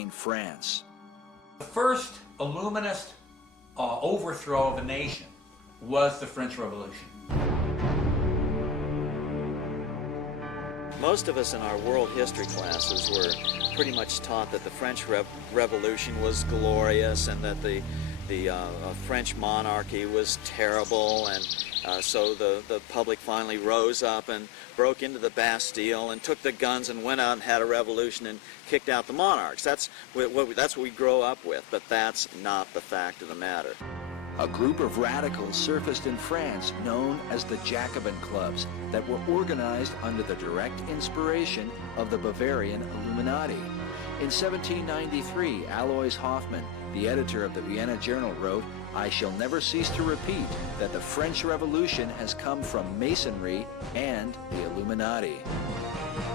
in France. The first Illuminist overthrow of a nation was the French Revolution. Most of us in our world history classes were pretty much taught that the French Revolution was glorious and that the French monarchy was terrible, and so the public finally rose up and broke into the Bastille and took the guns and went out and had a revolution and kicked out the monarchs. That's what we grow up with, but that's not the fact of the matter. A group of radicals surfaced in France known as the Jacobin clubs that were organized under the direct inspiration of the Bavarian Illuminati. In 1793, Alois Hoffmann, the editor of the Vienna Journal, wrote, "I shall never cease to repeat that the French Revolution has come from Masonry and the Illuminati."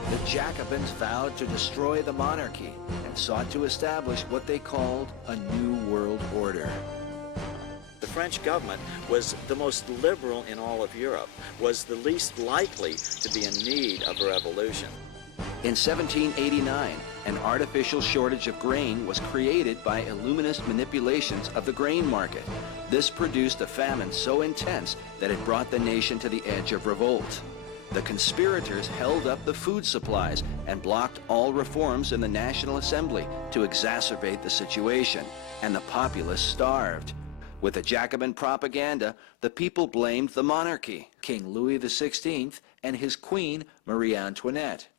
The Jacobins vowed to destroy the monarchy and sought to establish what they called a new world order. The French government was the most liberal in all of Europe, was the least likely to be in need of a revolution. In 1789, an artificial shortage of grain was created by Illuminist manipulations of the grain market. This produced a famine so intense that it brought the nation to the edge of revolt. The conspirators held up the food supplies and blocked all reforms in the National Assembly to exacerbate the situation, and the populace starved. With the Jacobin propaganda, the people blamed the monarchy, King Louis XVI and his queen, Marie Antoinette.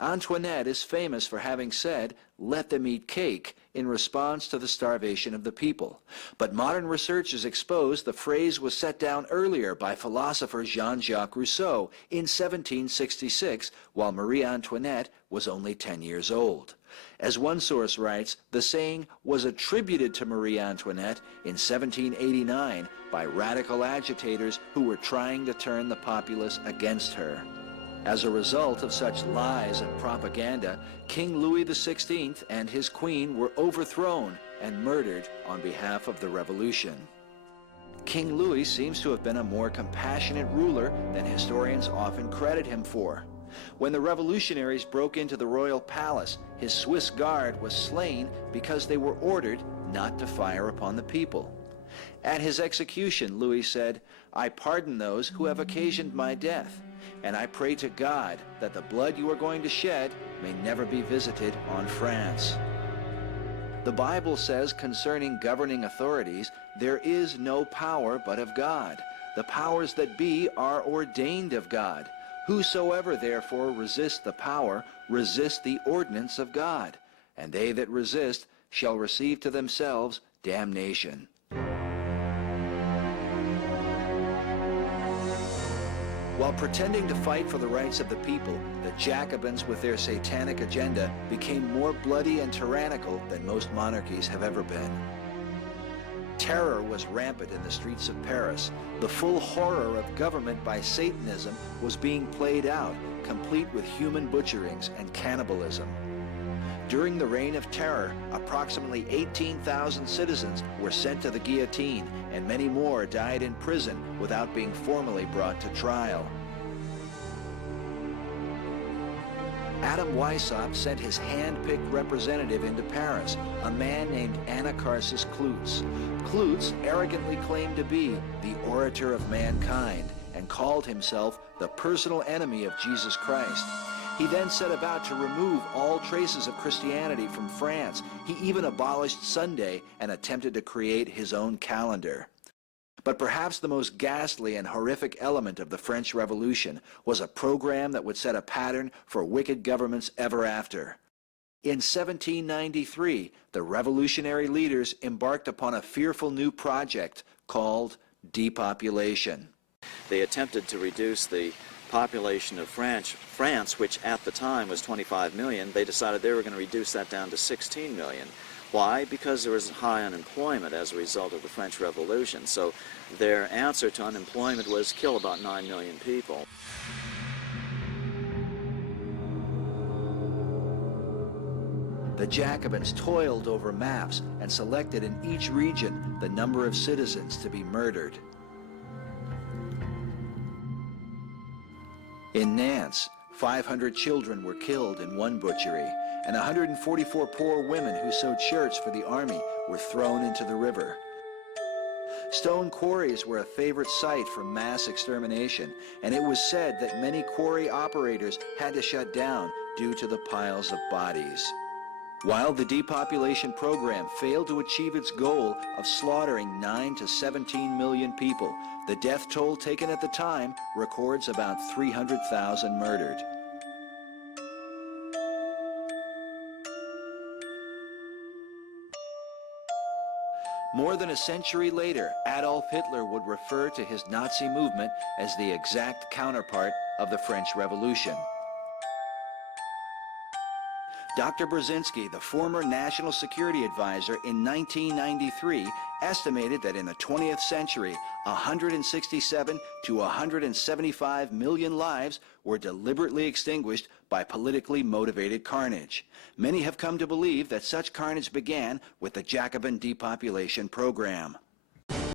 Antoinette is famous for having said, "Let them eat cake," in response to the starvation of the people. But modern researchers expose the phrase was set down earlier by philosopher Jean-Jacques Rousseau in 1766, while Marie Antoinette was only 10 years old. As one source writes, the saying was attributed to Marie Antoinette in 1789 by radical agitators who were trying to turn the populace against her. As a result of such lies and propaganda, King Louis XVI and his queen were overthrown and murdered on behalf of the revolution. King Louis seems to have been a more compassionate ruler than historians often credit him for. When the revolutionaries broke into the royal palace, his Swiss guard was slain because they were ordered not to fire upon the people. At his execution, Louis said, "I pardon those who have occasioned my death, and I pray to God that the blood you are going to shed may never be visited on France." The Bible says concerning governing authorities, "There is no power but of God. The powers that be are ordained of God. Whosoever therefore resists the power, resists the ordinance of God, and they that resist shall receive to themselves damnation." While pretending to fight for the rights of the people, the Jacobins with their satanic agenda became more bloody and tyrannical than most monarchies have ever been. Terror was rampant in the streets of Paris. The full horror of government by Satanism was being played out, complete with human butcherings and cannibalism. During the Reign of Terror, approximately 18,000 citizens were sent to the guillotine, and many more died in prison without being formally brought to trial. Adam Weishaupt sent his hand-picked representative into Paris, a man named Anacharsis Cloots. Cloots arrogantly claimed to be the orator of mankind and called himself the personal enemy of Jesus Christ. He then set about to remove all traces of Christianity from France. He even abolished Sunday and attempted to create his own calendar. But perhaps the most ghastly and horrific element of the French Revolution was a program that would set a pattern for wicked governments ever after. In 1793, the revolutionary leaders embarked upon a fearful new project called depopulation. They attempted to reduce the population of France, which at the time was 25 million, they decided they were going to reduce that down to 16 million. Why? Because there was high unemployment as a result of the French Revolution. So their answer to unemployment was kill about 9 million people. The Jacobins toiled over maps and selected in each region the number of citizens to be murdered. In Nantes, 500 children were killed in one butchery. and 144 poor women who sewed shirts for the army were thrown into the river. Stone quarries were a favorite site for mass extermination, and it was said that many quarry operators had to shut down due to the piles of bodies. While the depopulation program failed to achieve its goal of slaughtering 9 to 17 million people, the death toll taken at the time records about 300,000 murdered. More than a century later, Adolf Hitler would refer to his Nazi movement as the exact counterpart of the French Revolution. Dr. Brzezinski, the former National Security Advisor in 1993, estimated that in the 20th century, 167 to 175 million lives were deliberately extinguished by politically motivated carnage. Many have come to believe that such carnage began with the Jacobin depopulation program.